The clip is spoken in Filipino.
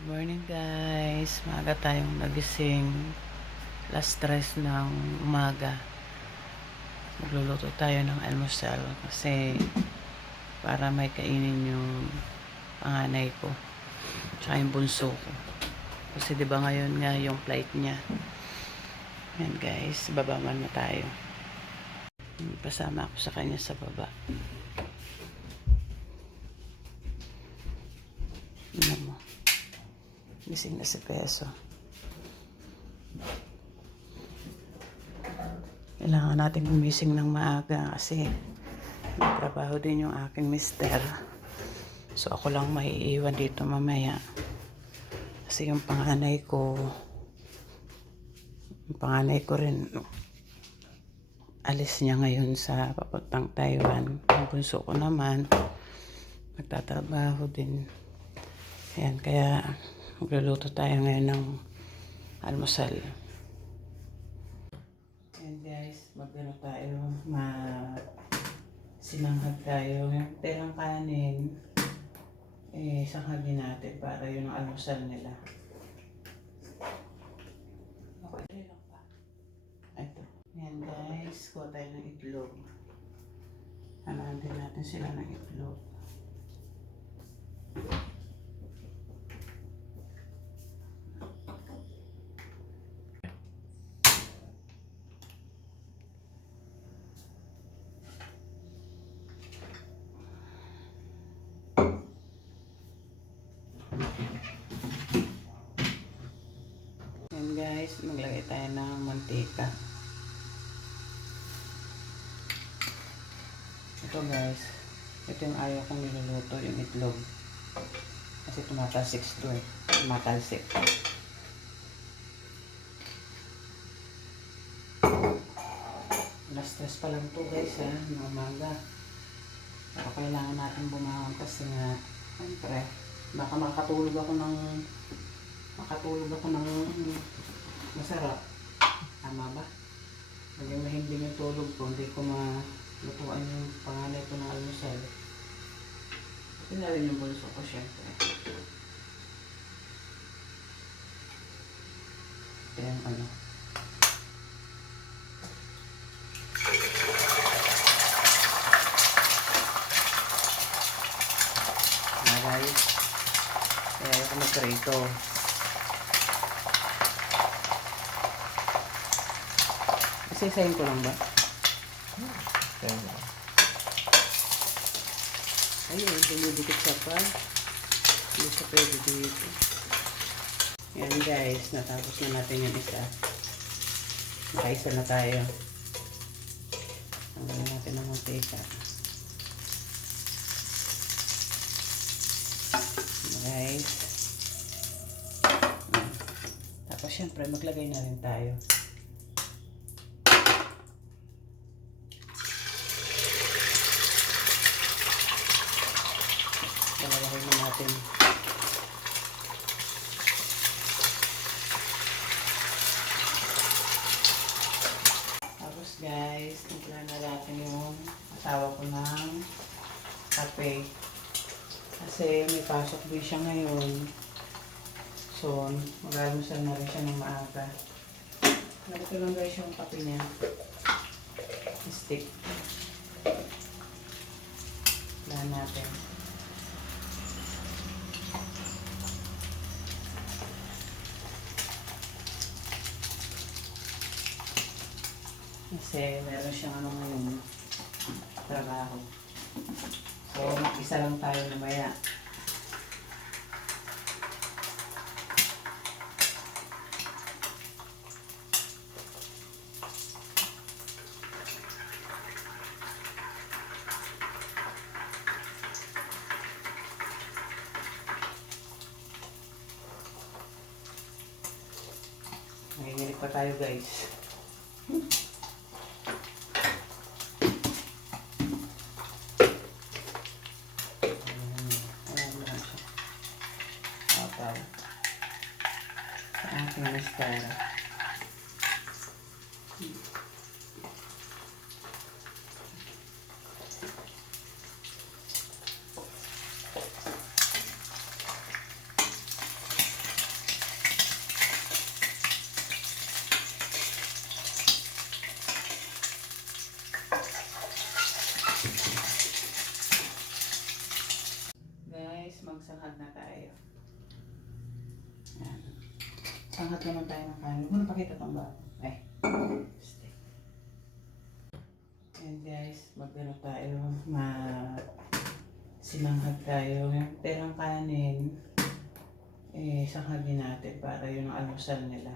Good morning guys. Maaga tayong nagising. Last stress ng umaga. Magluluto tayo ng almusal kasi para may kainin yung panganay ko. Tsaka yung bunso ko. Kasi diba ngayon nga yung flight niya. Yan guys, baba na tayo. Pasama ako sa kanya sa baba. Tingnan mo. Gising na si Peso. Kailangan natin gumising ng maaga kasi may trabaho din yung aking mister. So ako lang maiiwan dito mamaya. Kasi yung panganay ko rin, alis niya ngayon sa papuntang Taiwan. Ang bunso ko naman, magtatrabaho din. Ayan, kaya magluluto tayo ngayon ng almusal. Ayan guys, magano tayo, sinanghag tayo. Yung terang kanin, sanghagin natin para yun ang almusal nila. Okay lang pa. Ito. Ayan guys, kuha tayo ng itlog. Hanahan din natin sila ng itlog. Ayan guys, maglagay tayo ng mantika. Ito guys, ito yung ayaw kong niluluto, yung itlog. Kasi tumatalsik to eh. Tumatalsik. Stress pa lang to guys ha, ng umaga. Pero kailangan natin bumangon kasi nga, siyempre, baka makatulog ako ng masarap. Tama ba? Maging mahimbing yung tulog ko, hindi ko malutuan yung panganay ko ng almusal. Ito na rin yung bulso ko siyempre. Ito yung ano. Guys, kaya ako mag-krito. Isasayin ko lang ba? Ayun, dumidikit siya pa. Hindi siya pwede dito. Yan guys, natapos na natin yung isa. Nakaisa na tayo. Tanggalin natin ang mantika. Guys. Tapos syempre maglagay na rin tayo. Lalagay na natin. Tapos guys, timpla na natin yung asawa ko ng kape. Kasi may pasok din siya ngayon. So, mag-almusal na rin siya ng maaga. Ito lang guys yung kape niya. Stick. Lahan natin. Kasi meron siyang ano ngayon, trabaho. So, isa lang tayo namaya. Nanginginig pa tayo guys. Sa ating mascara. Sangat naman tayo ng kanin. Huwag mo na pakita itong ba? Ay. Stay. And guys, magano tayo. Simanghag tayo. Yung perang kanin, sanghagin natin para yun ang almusal nila.